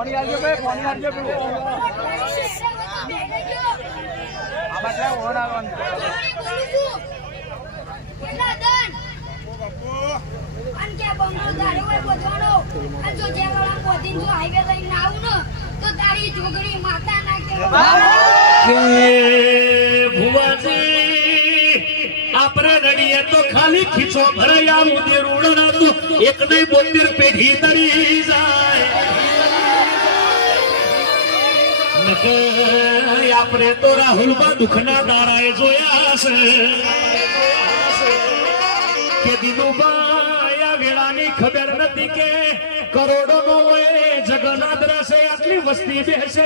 પાણી આવજો ભાઈ પાણી આવજો આ બાટલા ઓર આવવાનું કેટલા દન અન કે બંગલો દાડો હોય બોધવાનો આ જો જેવાળા બોધીન જો હાઈવે લઈને આવું ને તો તારી જોગણી માતા ના કે ભુવાજી આપણે રડીએ તો ખાલી ખીચો ભરાયા મુદે રોડના તો એક નહીં 72 પેઢી તરી જાય નકર આપણે તો રાહુલમાં દુખના દાડાએ જોયા છે કે દીનુભાઈ આ વેળાની ખબર નથી કે કરોડો નો હોય જગન્નાથ રસે આટલી વસ્તી બેસે